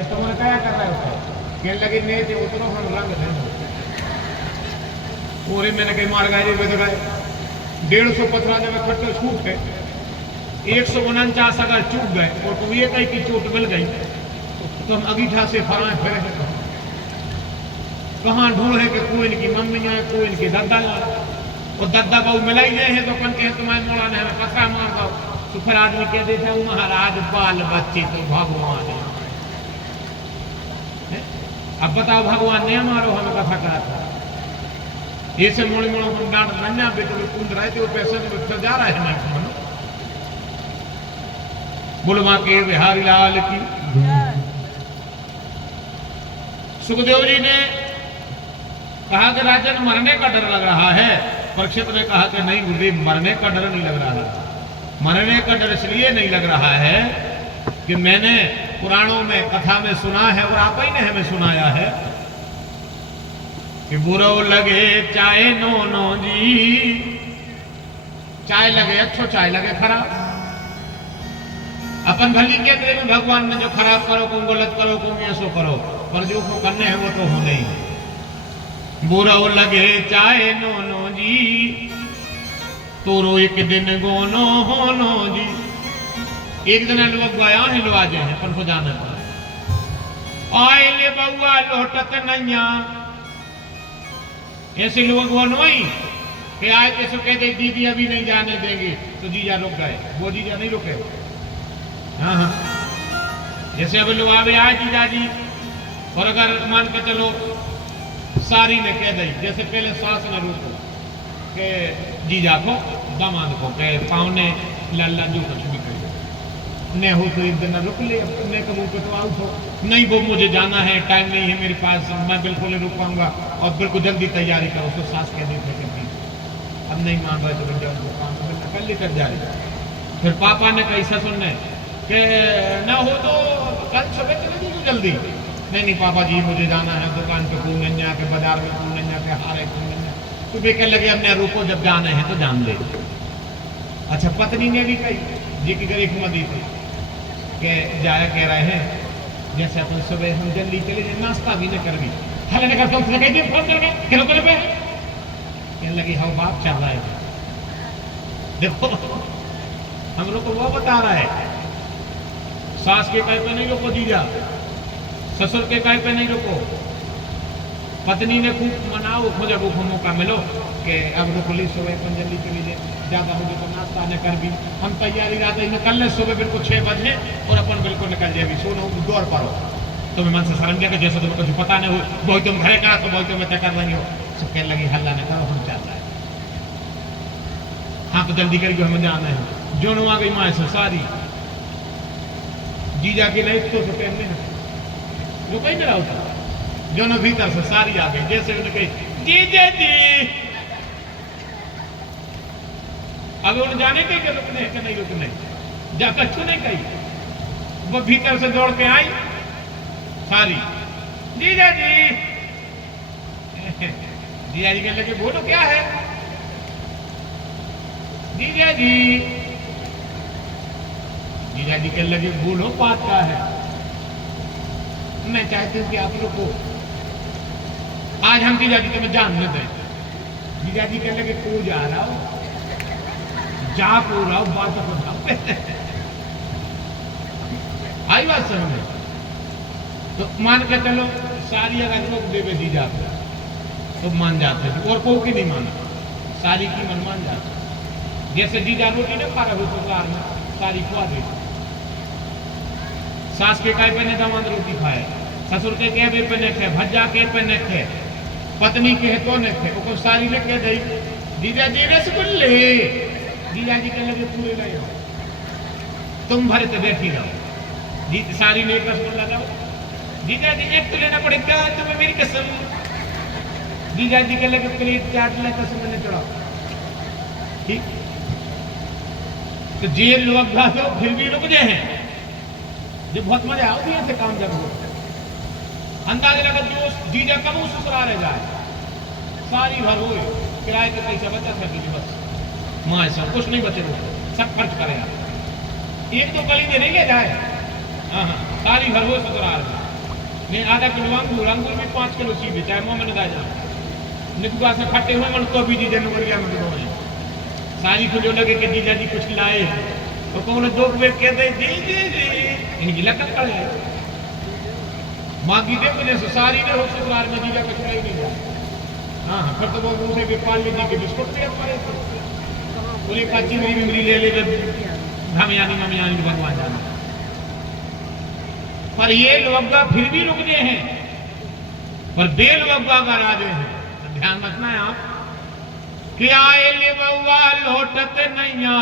Customer क्या कर रहा है उसका कहने लगे नहीं थे उतरो हम रंग थे पूरे मैंने कहीं मार गए वे गए 150 जब खट्टे छूट गए 149 अगर चूक गए और तुम ये कहीं की चोट मिल गई तो हम अगीठा से फराए फिरे हैं कहाँ ढूंढे कि कोई इनकी मम्मी है कोई इनकी दादा है और दादा को मिलाई गए हैं तो कन के तुम्हारे मोड़ा ने हमें पथरा मार दो तो फिर आदमी कह देता हूँ महाराज बाल बच्चे तो भगवान है। अब बताओ भगवान ने मारो हमें कथा करा था ये से मोड़ी मोड़ो हम डांट नन्या बेटे कुंद रहे थे वो पैसे में जा रहा है मैं मानो बोलो माँ के बिहारी लाल की। सुखदेव जी ने कहा कि राजन मरने का डर लग रहा है। परीक्षित ने कहा कि नहीं गुरुदेव मरने का डर नहीं लग रहा मरने का डर इसलिए नहीं लग रहा है कि मैंने पुराणों में कथा में सुना है और आप ही ने हमें सुनाया है कि बुरो लगे चाहे नो नो जी चाय लगे अच्छो चाय लगे खराब अपन भली के दिन में भगवान ने जो खराब करो तुम गलत करो तुम ऐसो करो पर जो को करने हैं वो तो हो नहीं बुरा लगे चाहे नो नो जी तोरो एक दिन गोनो होनो जी एक दिन लोग गया है लो आज हैं अपन को जाना आए ले बउआ लोटत नैया ऐसे लोग वो नहीं कि आए कैसे कहते दीदी अभी नहीं जाने देंगे तो जीजा रुक गए वो जीजा नहीं रुके। हाँ हाँ जैसे अब लोग आवे आए जीजा जी और अगर मान के चलो सारी ने कह दी जैसे पहले सास न रुको के जीजा को दामाद को के पावने लाला जो कुछ भी करे न हो तो एक दिन रुक ले अपने कबूल पे तो आउट हो नहीं वो मुझे जाना है टाइम नहीं है मेरे पास मैं बिल्कुल नहीं रुक पाऊंगा और बिल्कुल जल्दी तैयारी करो उसको सास कह दी अब नहीं मान रहे तो बन जाओ काम कर लेकर जा रही फिर पापा ने कहा ससुर ने कि ना हो तो कल सुबह चले जाइए जल्दी नहीं पापा जी मुझे जाना है दुकान पे पूनन्या के बाजार में पूनन्या के हारे पूनन्या तो वे कह लगे अपने रुको जब जाने हैं तो जान ले। अच्छा पत्नी ने भी कही जी की गरीब मदी थी कि जाया कह रहे हैं जैसे अपन सुबह हम जल्दी चले जाए नाश्ता भी न कर भी हल ने कर फोन करके किलो कर पे कहने लगी हाँ बाप चल रहा है देखो हम लोग को वो बता रहा है सास के कहे पे नहीं रोको जीजा ससुर के कहे पे नहीं रोको पत्नी ने खूब मनाओ मुझे वो मौका मिलो कि अब रुक ली सुबह अपन जल्दी चली जाए ज्यादा मुझे तो नाश्ता न कर भी हम तैयारी रात निकल ले सुबह बिल्कुल 6 बजे और अपन बिल्कुल निकल जाए सोना दौड़ पारो तुम्हें मन से शर्म दिया कि जैसे तुम्हें कुछ पता नहीं हो बहुत तुम घरे करा तो बहुत तुम तय कर रही हो सब कहने लगी हल्ला न करो हम चल रहा है हाँ तो जल्दी करके हमें जाना है जो आ गई माँ से सारी जीजा के नहीं तो पहनने वो कहीं मेरा होता जो न भीतर से सारी आ गई जैसे उन्हें कही जीजा जी अब उन्हें जाने के रुकने कि नहीं रुकने जा कच्छू नहीं कही वो भीतर से दौड़ के आई सारी जीजा जी जीजा जी कहने लगे बोलो क्या है जीजा जी जीजा जी कहने लगे बोलो बात क्या है मैं चाहती हूँ कि आप लोग को आज हम जीजा जी तुम्हें जान न दें जीजा जी कहने लगे को जा रहा हो जा को रहा हूं बात बताओ आई बात समझ में तो मान के चलो सारी अगर लोग देवे जीजा तो मान जाते थे और कोई की नहीं माना सारी की मन मान जाते जैसे जीजा रोटी ने खा रहे तो कार में सारी खुआ दे सास के काय पे ने दामाद रोटी खाए ससुर के कहे पे ने खे भज्जा के पे ने खे पत्नी के तो ने खे को सारी ने कह दी जीजा जी रसगुल्ले जीजा जी के लगे पूरे ले आओ तुम भरे तो बैठी रहो जी सारी ने एक रसगुल्ला लाओ जीजा जी एक तो लेना पड़ेगा तुम्हें मेरी कसम जीजा जी के लगे प्लेट चाट ले कसम ने चढ़ाओ ठीक तो जेल लोग तो फिर भी रुक जाए हैं जो बहुत मजा आओ भी ऐसे काम जब हो अंदाजा लगा जो जीजा कब उस ससुराल रह जाए सारी भर हो किराए के पैसा बचा सके बस माँ सब कुछ नहीं बचे सब खर्च करे आप एक तो गली में नहीं ले जाए हाँ हाँ सारी भर हो ससुराल में ने आधा किलो अंगूर भी 5 किलो सीधे चाहे मोमन दा जा निकुआ से खट्टे हुए मन तो भी जी जन कर गया मतलब सारी को जो लगे कि जीजा जी कुछ लाए तो कौन दो बेर कह दे जी जी जी ये लकड़ करे मांगी दे मुझे सारी ने उस बार में जीजा कुछ ले नहीं हां फिर तो वो मुंह से भी पाल ली के बिस्कुट पे पड़े पूरी काची मेरी ले ले हम यानी भगवान जाना पर ये लोग फिर भी रुक गए हैं पर बेल बब्बा का राजे हैं तो ध्यान रखना है आप कि आए ले बउआ लौटत नैया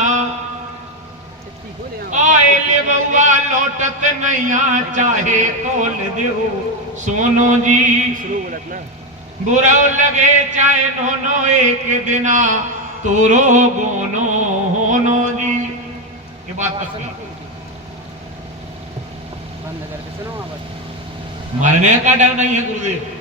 आए ले बउआ लौटत नैया चाहे तोल दो सोनो जी बुरा लगे चाहे नोनो एक दिना तोरो गोनो होनो जी ये बात पक्की मरने का डर नहीं है गुरुदेव